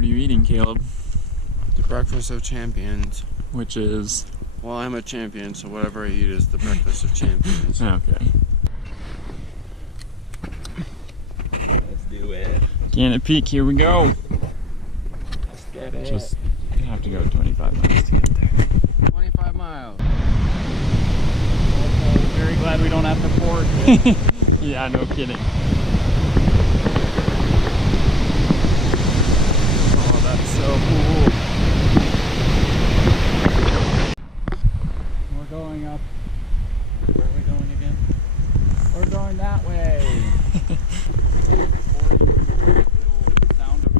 What are you eating, Caleb? The breakfast of champions. Which is? Well, I'm a champion, so whatever I eat is the breakfast of champions. Okay. Let's do it. Gannett Peak, here we go. Let's get it. Just have to go 25 miles to get there. 25 miles. Very glad we don't have to fork. Yeah, no kidding. Oh, that's so cool. We're going up. Where are we going again? We're going that way. Sound of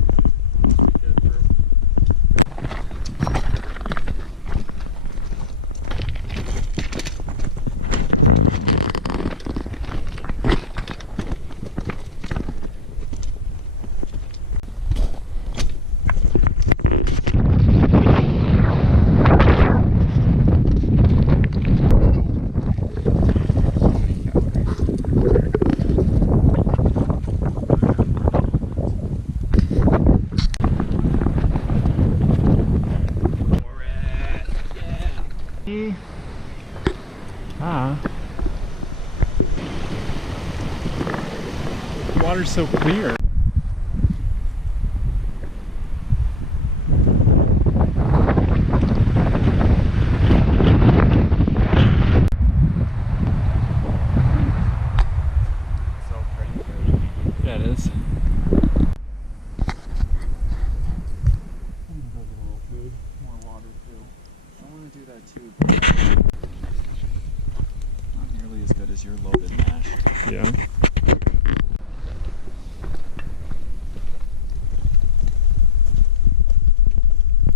the water's so clear. Yeah, it is. More water too. I want to do that too. Not nearly as good as your loaded mash. Yeah.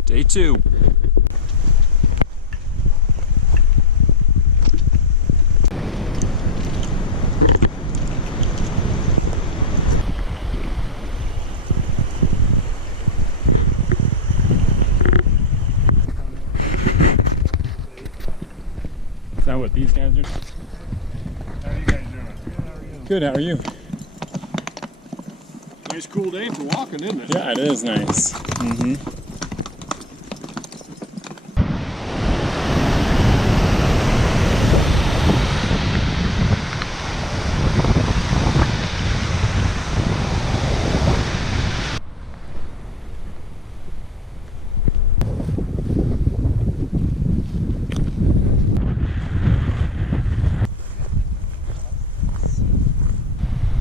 Day 2. Is that what these guys are? How are you guys doing? Good, how are you? Nice cool day for walking, isn't it? Yeah, it is nice. Mm-hmm.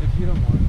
If you don't want.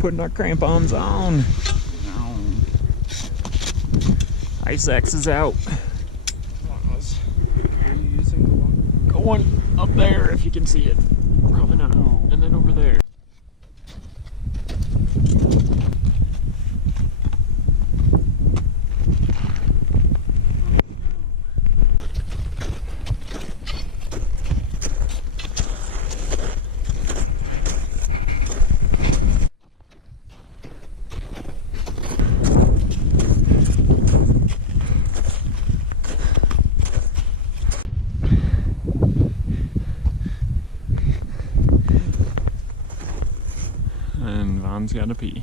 Putting our crampons on. Ice axe is out. Are you using the one? Going up there if you can see it. Coming out. And then over there. John's gotta pee.